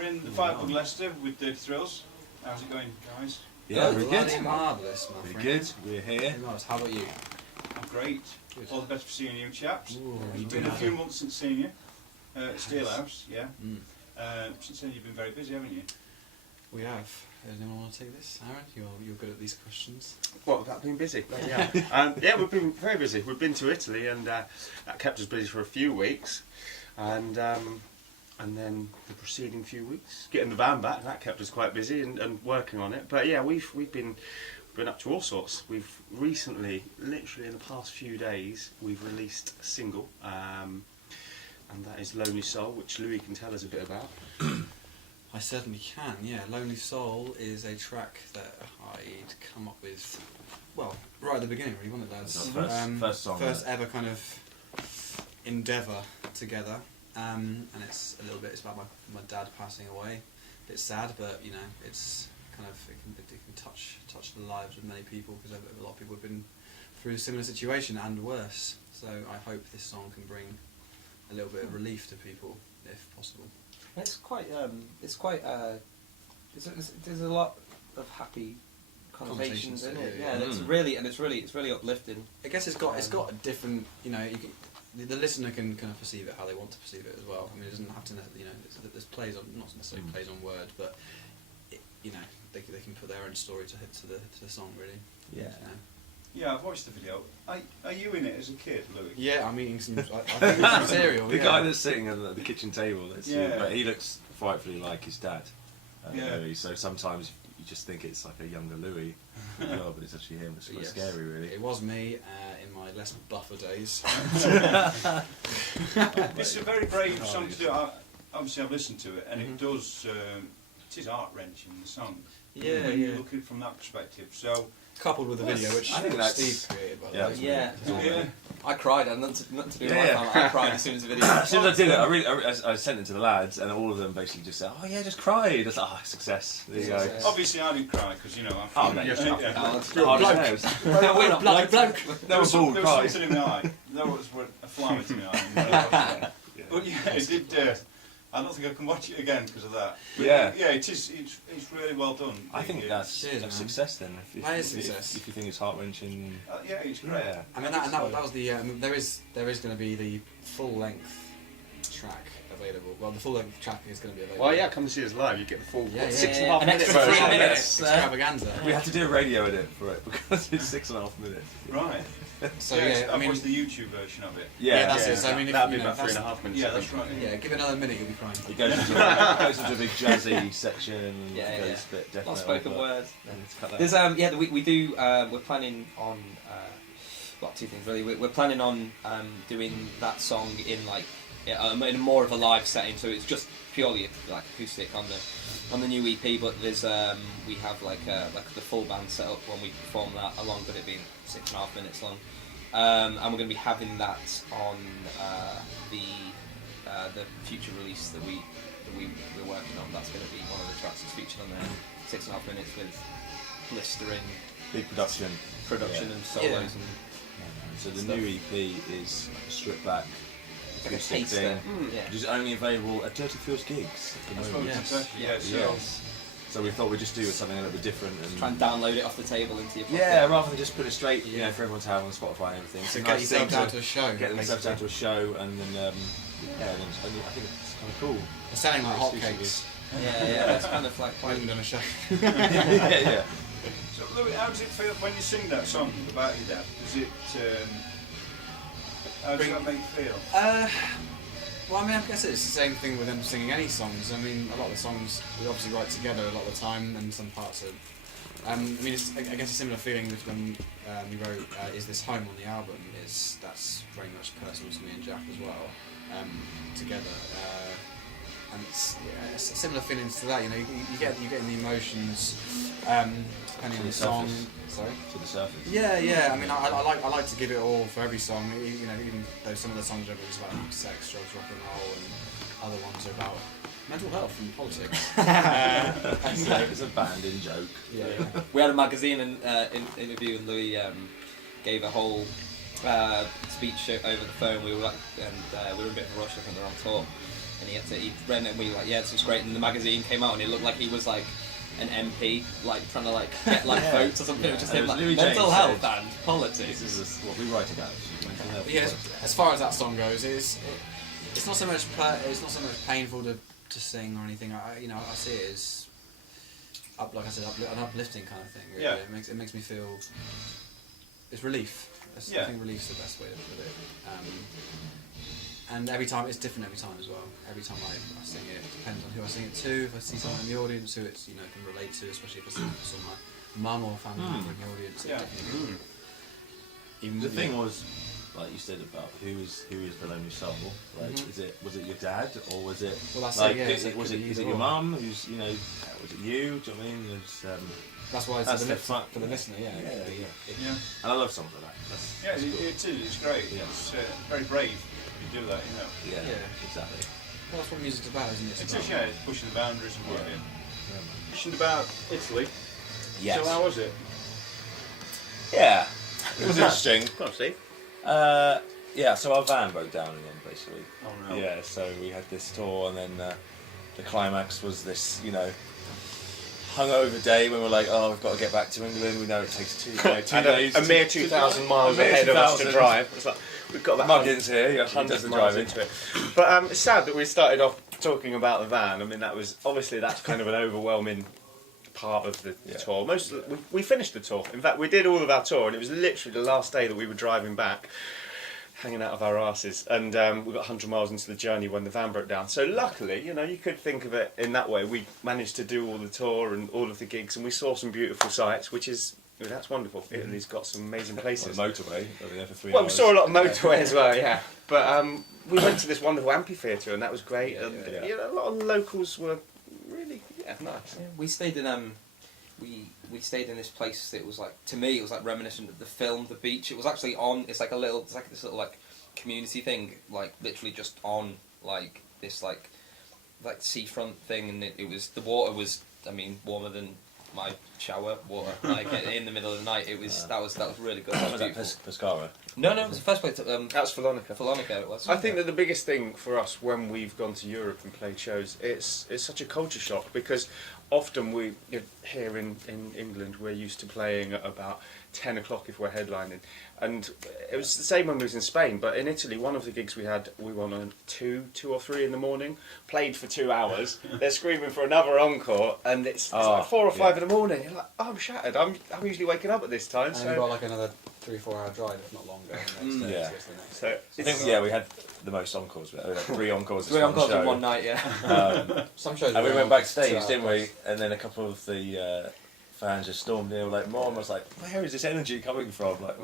We're in the Firebug Leicester with Dirty Thrills. How's it going, guys? Yeah, we're good. Marvellous, my friend. We're good. We're here. Nice. How about you? I'm great. Good. All the best for seeing you, chaps. Ooh, It's been a few months since seeing you. Steelhouse, yeah. Since then you've been very busy, haven't you? We have. Does anyone want to take this? Aaron, you're good at these questions. What, about being busy? Yeah. Yeah, we've been very busy. We've been to Italy and that kept us busy for a few weeks. And then the preceding few weeks, getting the van back, that kept us quite busy and working on it. But yeah, we've been up to all sorts. We've recently, literally in the past few days, we've released a single, and that is Lonely Soul, which Louis can tell us a bit about. I certainly can, yeah. Lonely Soul is a track that I'd come up with, well, right at the beginning, really, wasn't it, lads? First song. First ever kind of endeavour together. And it's a little bit, it's about my dad passing away. A bit sad, but, you know, it's kind of, it can touch the lives of many people, because a lot of people have been through a similar situation and worse. So I hope this song can bring a little bit of relief to people, if possible. It's quite. There's a lot of happy connotations in it. Yeah, it's really uplifting. I guess it's got a different. You know, the listener can kind of perceive it how they want to perceive it as well. I mean, it doesn't have to. You know, there's plays on, not necessarily plays on word, but you know, they can put their own story to the song, really. Yeah. You know. Yeah, I've watched the video. Are you in it as a kid, Louis? Yeah, I'm eating some. I'm eating some cereal. The guy that's sitting at the kitchen table, but he looks frightfully like his dad. Louis, so sometimes you just think it's like a younger Louis, but it's actually him. It's quite scary, really. It was me in my less buffer days. This is a very brave song to do. Obviously, I've listened to it, and it does. It is heart-wrenching, the song. Yeah, when you look at it from that perspective. So. Coupled with the video, which I think that's Steve created, by the way. Yeah. I cried, and nothing to do with my Yeah. family. I cried as soon as the video. As soon as I did it, I sent it to the lads, and all of them basically just said, "Oh yeah, just cried." I was like, success. There you go. Obviously, I didn't cry because you know I'm. Oh, mate, yeah. No, we're not bloke. There was something in my eye. There was a fly in my eye. But yeah, it did. I don't think I can watch it again because of that. But yeah, it is. It's really well done. I think that's a success then. Success. If you think it's heart wrenching. Yeah, it's great. Yeah. I mean, that was the. There is going to be the full length track available. Well, the full length track is going to be available. Well, yeah, come and see us live. You get the full 6.5 An minutes. extra 3 version. minutes. Extravaganza. We had to do a radio edit for it because it's 6.5 minutes. Right. So I've watched the YouTube version of it. Yeah, that's it. So I mean, if that'd be you know, about 3.5 minutes. Yeah, that's right. Yeah, give it another minute, you'll be crying. It goes into a big jazzy section. And goes a bit death Not metal, spoken words. There's we do. We're planning on. Well, two things really. We're planning on doing that song in in more of a live setting. So it's just purely like acoustic on the new EP. But there's we have like the full band set up when we perform that, along with it being 6.5 minutes long. And we're going to be having that on the future release that we're working on. That's going to be one of the tracks that's featured on there. 6.5 minutes with blistering big production and solos and. So the new EP is a stripped back Like a acoustic taster. thing, Yeah. which is only available at Dirty Thrills gigs at the moment. Yes. So we thought we'd just do something a little bit different and Try and download it off the table into your pocket. yeah, rather than just put it straight, you know, for everyone to have on Spotify and everything. So It's a get nice yourself thing down to a show. Get themselves down to a show, and then I think it's kind of cool. They're selling like hotcakes. Yeah, that's kind of like I haven't done a show. yeah. So, Louis, how does it feel when you sing that song about your dad? Does it? How does that make you feel? Well, I mean, I guess it's the same thing with them singing any songs. I mean, a lot of the songs we obviously write together a lot of the time, and some parts are. I mean, I guess a similar feeling with when we wrote "Is This Home" on the album. That's very much personal to me and Jack as well. Together, and it's similar feelings to that. You know, you get the emotions depending on the song. Sorry. To the surface. Yeah. I mean, I like to give it all for every song. You know, even though some of the songs are just about sex, drugs, rock and roll, and other ones are about mental health and politics. It's a band-in joke. Yeah. We had a magazine interview, and Louis gave a whole speech over the phone. We were we were in a bit of a rush. I think we were on tour, and he read it and we were like, yeah, this is great. And the magazine came out and it looked like he was like an MP, like trying to like get like votes or something. It was just him like mental health and politics. This is what we write about. Yeah, as far as that song goes, it's not so much painful to sing or anything. I see it as like I said, an uplifting kind of thing. Really. Yeah. It makes me feel it's relief. I think relief's the best way to put it. And every time it's different every time as well. Every time I sing it depends on who I sing it to. If I see someone in the audience who it's can relate to, especially if I sing it to my mum or family member in the audience. The thing was, like you said about who is the lonely soul. Like, was it your dad or was it is it your mum? Who's was it you? Do you know what I mean? That's why it's for the listener. Yeah. And I love songs like that. Cool. It is. It's great. Yeah. It's very brave. You do that, Yeah, exactly. Well, that's what music's about, isn't it? It's pushing the boundaries and working. You mentioned about Italy. Yes. So how was it? Yeah, it was interesting. Go on, Steve. So our van broke down again, basically. Oh no. Yeah, so we had this tour, and then the climax was this, hungover day when we're like, oh, we've got to get back to England. We know it takes 2 days. A mere 2,000 miles ahead of us to drive. It's like, we've got about Muggins here, 100 miles into it. But it's sad that we started off talking about the van. I mean, that's kind of an overwhelming part of the tour. We finished the tour. In fact, we did all of our tour, and it was literally the last day that we were driving back, hanging out of our asses, and we got 100 miles into the journey when the van broke down. So luckily, you could think of it in that way. We managed to do all the tour and all of the gigs, and we saw some beautiful sights, which is that's wonderful. Italy's got some amazing places. Well, the motorway, we were there for 3 hours. Well, we saw a lot of motorway as well, yeah. But we went to this wonderful amphitheatre, and that was great. A lot of locals were really nice. Yeah, we stayed in we stayed in this place that was like, to me, it was like reminiscent of the film The Beach. It was actually on. It's like this little like community thing, like literally just on like this like seafront thing, and the water was, I mean, warmer than my shower water. Like in the middle of the night, that was really good. Was that Pescara? No, it was the first place. That was Follonica. Follonica, it was. I think that the biggest thing for us when we've gone to Europe and played shows, it's such a culture shock, because often here in England we're used to playing at about 10 o'clock if we're headlining, and it was the same when we was in Spain. But in Italy, one of the gigs we went on 2 or 3 in the morning, played for 2 hours. They're screaming for another encore, and it's like 4 or 5 in the morning. You're like, I'm shattered. I'm usually waking up at this time. And you've got like another 3-4 hour drive, if not longer. So I think we had the most encores. We had 3 encores. 3 encores in one night, yeah. Some shows. And we went backstage, didn't we? And then a couple of the fans just stormed in. Like, Mom was like, "Where is this energy coming from?" Like,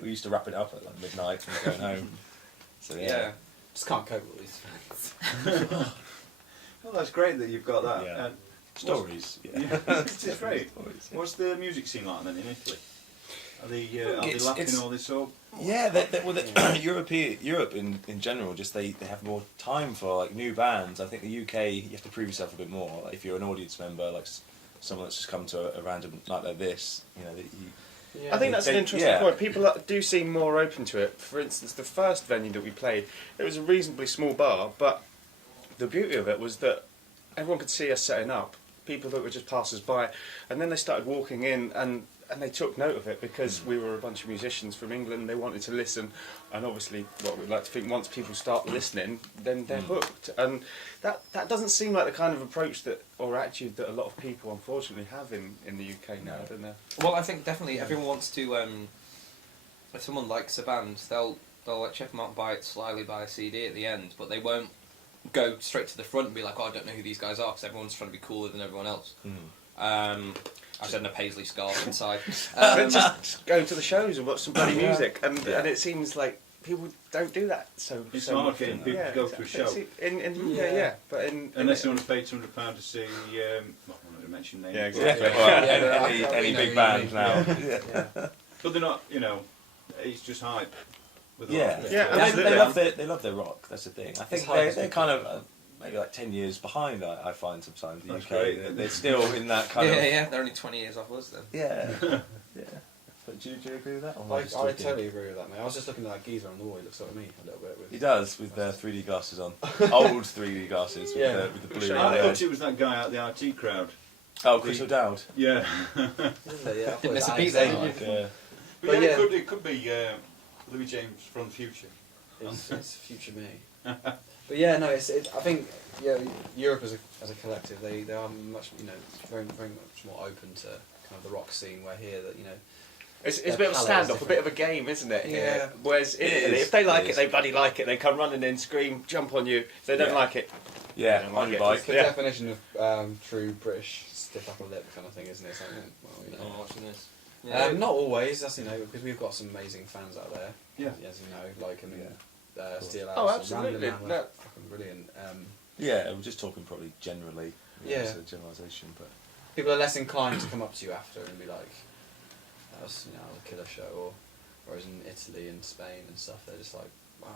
we used to wrap it up at like midnight and going home. So yeah, just can't cope with these fans. Well, that's great that you've got that. Yeah. Stories. It's great. What's the music scene like then in Italy? Are they lapping all this up? Yeah, Europe in general, just they have more time for like new bands. I think the UK, you have to prove yourself a bit more. Like, if you're an audience member, like someone that's just come to a random night like this, I think that's an interesting point. People do seem more open to it. For instance, the first venue that we played, it was a reasonably small bar, but the beauty of it was that everyone could see us setting up. People that were just passers-by, and then they started walking in, and they took note of it, because we were a bunch of musicians from England, and they wanted to listen. And obviously, what we'd like to think, once people start listening, then they're hooked. And that doesn't seem like the kind of approach or attitude that a lot of people unfortunately have in the UK now, don't they? Well, I think definitely everyone wants to. If someone likes a band, they'll like check them out and slyly buy a CD at the end, but they won't go straight to the front and be like, "Oh, I don't know who these guys are," because everyone's trying to be cooler than everyone else. I said in a paisley scarf inside. Just go to the shows and watch some bloody music, and it seems like people don't do that. It's hard getting people to go to a show. But unless they want to pay £200 to see. I'm not going to mention names. Yeah, exactly. Well, any big band now. But they're not. It's just hype. They love their rock. That's the thing. I think they're kind of maybe like 10 years behind. I find sometimes the UK. They're still in that kind of. Yeah. They're only 20 years off us then. Yeah. But Do you agree with that? Or am I just talking? totally agree with that, mate. I was just looking at that geezer on the wall. He looks like me a little bit. He does with 3D glasses on, old 3D glasses with the blue. I thought it was that guy out the RT crowd. Oh, Chris O'Dowd. Yeah. Didn't miss a beat there, Alex did Zane. But yeah, it could be Louis James from the future. It's future me. But yeah, no, I think Europe as a collective, they are much very much more open to kind of the rock scene. Where here that It's a bit of a standoff, a bit of a game, isn't it? Yeah. Whereas in Italy, if they like it, they bloody like it. They come running in, scream, jump on you. If they don't like it, Yeah, don't on like your it. bike. it's the definition of true British stiff upper lip kind of thing, isn't it? It's like, well, I'm watching this. Yeah. not always. That's because we've got some amazing fans out there. Yeah. As you know, like Steel Oh, House, absolutely. Random No. are fucking brilliant. Yeah, we're just talking probably generally. Yeah. It's a generalisation, but People are less inclined to come up to you after and be like, "That was a killer show," or whereas in Italy and Spain and stuff, they're just like, "Wow."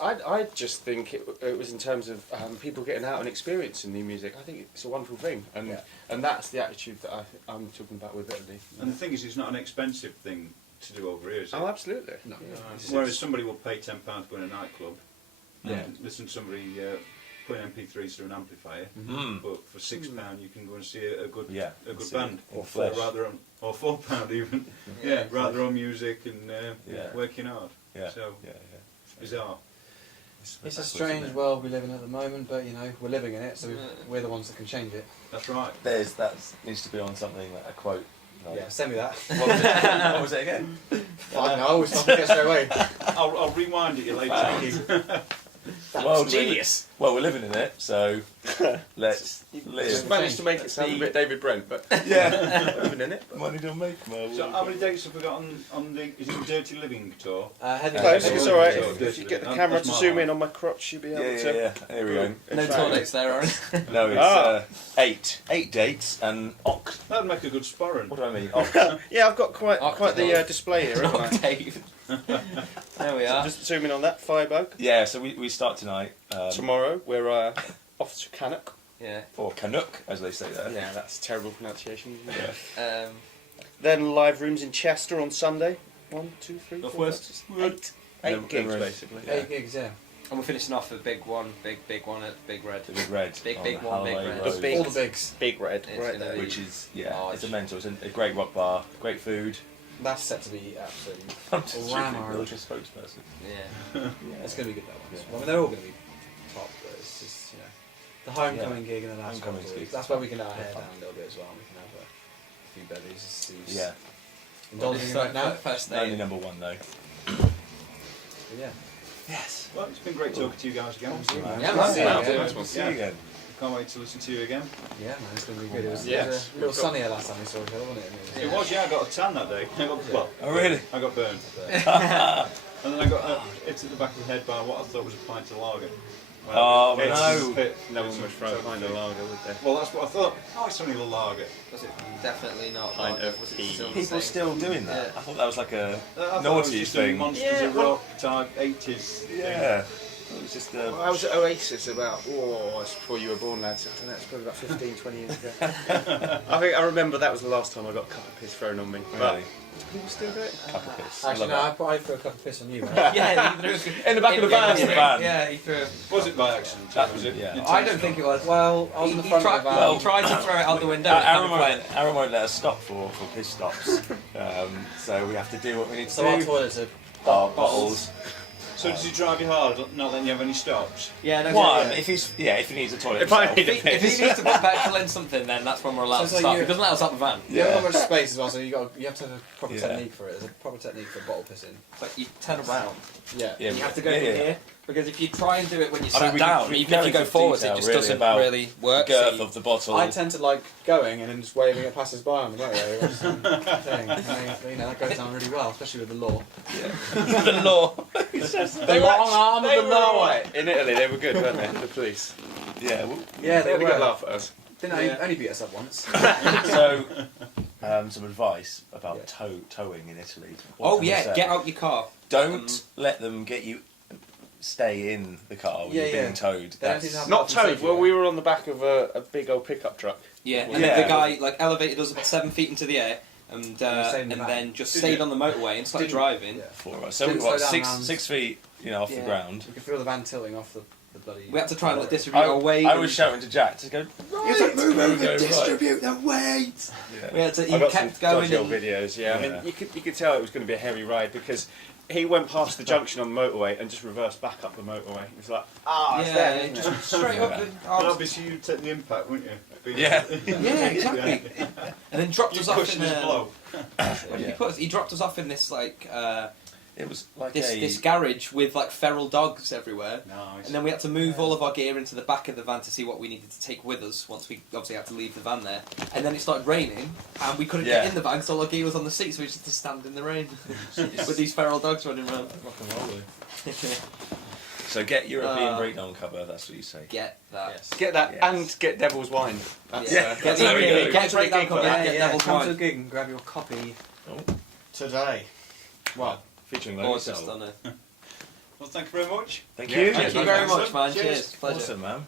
I just think it was in terms of people getting out and experiencing new music. I think it's a wonderful thing, and that's the attitude that I'm talking about with Italy. And the thing is, it's not an expensive thing to do over here, is it? Oh, absolutely. No. Whereas somebody will pay £10 to go in a nightclub Yeah. and listen to somebody putting MP3s through an amplifier, but for £6 you can go and see a good band, or Flesh. or £4 even, write their own music and working hard. yeah, So yeah. it's bizarre. It's a strange world we live in at the moment, but we're living in it, so we're the ones that can change it. That's right. That needs to be on something like a quote. Like, Yeah, send me that. What was it again? I always forget straight away. I'll rewind it you later. Well, Genius. Well, we're living in it, so let's Just live. managed to make it sound a bit David Brent, but Yeah, living in it. money don't make more. So how many dates have we got on the is it Dirty Living tour? Heavy Close, Metal. it's alright. Yeah. If you get the That's camera to my zoom line. in on my crotch, you'll be able Yeah, to. yeah. There we go. No tour dates there, are there? No, it's 8 dates and That'd make a good sporran. What do I mean? Yeah, I've got quite the Octagon. display here, haven't I? Octave. There we are. Just zoom in on that, Firebug. Yeah, so we start tonight. Tomorrow, we're off to Canuck. Yeah. Or Canuck, as they say there. Yeah, that's terrible pronunciation. Isn't it? Um, Then live rooms in Chester on Sunday. 1, 2, 3, 4, Northwest. 5, 6, 8 Then gigs we're in- basically. Yeah. 8 gigs, yeah. and we're finishing off a big one at Big Red. The Big Red. Big, on big one, Big Holloway Red. Road, The big- All the bigs. Big Red, It's right gonna there. be- which is large. it's a mental. It's a great rock bar, great food. That's set to be absolutely I'm just rammed. like a spokesperson. Yeah. It's going to be good, that one. Yeah. Well, I mean, they're all going to be top, but it's just, the homecoming gig and the last Homecoming one. gig. That's where we can let our hair down a little bit as well. And we can have a few bevies. Steve's Yeah. indulging in right now. First Only day. number one though. But yeah. Yes. Well, it's been great talking to you guys again. Yeah, Nice man. to see you Nice again. one. See you again. Can't wait to listen to you again. Yeah, man, it's going to be good. It was, Yeah. it was a little sunnier last time we saw each other, wasn't it? It was, yeah. I got a tan that day. Oh really? I got burned. And then I got hit at the back of the head by what I thought was a pint of lager. Oh, it's no. hit- No one would throw a pint of lager, would they? Well, that's what I thought. Oh, it's only a lager. Was it definitely not Pint lager? of Was it tea. still the People same? still doing that. Yeah. I thought that was like a I thought it was naughty just a thing. Monsters Yeah, of well- Rock type 80s. Yeah. It was just Well, I was at Oasis about, it's before you were born, lads. I don't know, it's probably about 15, 20 years ago. I think I remember that was the last time I got a cup of piss thrown on me. But really people still do it. cup of piss. Actually, no, I I love probably threw a couple of piss on you, mate. Yeah, he threw In the back of the van. in the van. Yeah, he threw. Was it by accident? That was was it, yeah. intentional? I don't think it was. Well, I was in the front of the van. well, he tried to throw it out the window. Aaron won't let us stop for piss stops. So we have to do what we need to So our do. toilets are Our bottles. So does he drive you hard, not letting you have any stops? Yeah, no. One, yeah. if he needs a toilet. If I himself. need a If he needs to put petrol in something, then that's when we're allowed So to it's like stop. He doesn't let us out the van. You have not much space as well, so you have to have a proper Yeah. technique for it. There's a proper technique for bottle pissing. It's like you turn around. Yeah. Yeah, You have to go yeah, in yeah. here because if you try and do it when you I sat mean, we down, can even if go you go into forwards, it detail just really doesn't about really work. girth so you- of the bottle. I tend to like going and then just waving at passers-by on the motorway or some thing. I mean, that goes down really well, especially with the law. the law. They were on arm of the law. In Italy, they were good, weren't they? The police. Yeah. Well, Yeah, They they had a good were. laugh at us. Didn't Yeah. only beat us up once. so, some advice about Yeah. towing in Italy. What Oh can we yeah, say? get out your car. Don't let them get you. Stay in the car when Yeah, you're yeah. being towed. They don't That's, seem to have Not health and towed. safety, Well, though. we were on the back of a big old pickup truck. Yeah, and Yeah. the guy like elevated us about 7 feet into the air, stayed in the and van. then just Did stayed you? on the motorway and started driving. Yeah. For us. So Didn't what, slow down round. 6 feet, off the Yeah. ground. You can feel the van tilting off the bloody. We had to try and distribute our weight. I was shouting to Jack to go. He was like, move over, Right. distribute the weight. Yeah. We had to. I He got kept some going. dodgy old And, videos. Yeah, I Yeah. mean, you could tell it was going to be a heavy ride because he went past the junction on the motorway and just reversed back up the motorway. It was like, it's yeah, there, isn't it? just straight up. Yeah. And, Well, obviously you'd take the impact, wouldn't you? Yeah. yeah, exactly. And then dropped You us off cushion in his blow. Where did he put us? He dropped us off in this It was like this garage with like feral dogs everywhere. Nice. And then we had to move all of our gear into the back of the van to see what we needed to take with us once we obviously had to leave the van there. And then it started raining and we couldn't get in the van because all our gear was on the seat, so we just had to stand in the rain with these feral dogs running around. rock and roll. So get European breakdown cover. That's what you say. Get that. Yes. Get that Yes. and get Devil's Wine. That's, Yeah. There Get we the go. get breakdown cover. Yeah, Get yeah. Devil's Come to the Wine. gig and grab your copy Oh, today. well, featuring Or Lotus. just on a. Well, thank you very much. Thank Yeah, you. Thank you very much, man. Cheers. Cheers. Pleasure. Awesome, man.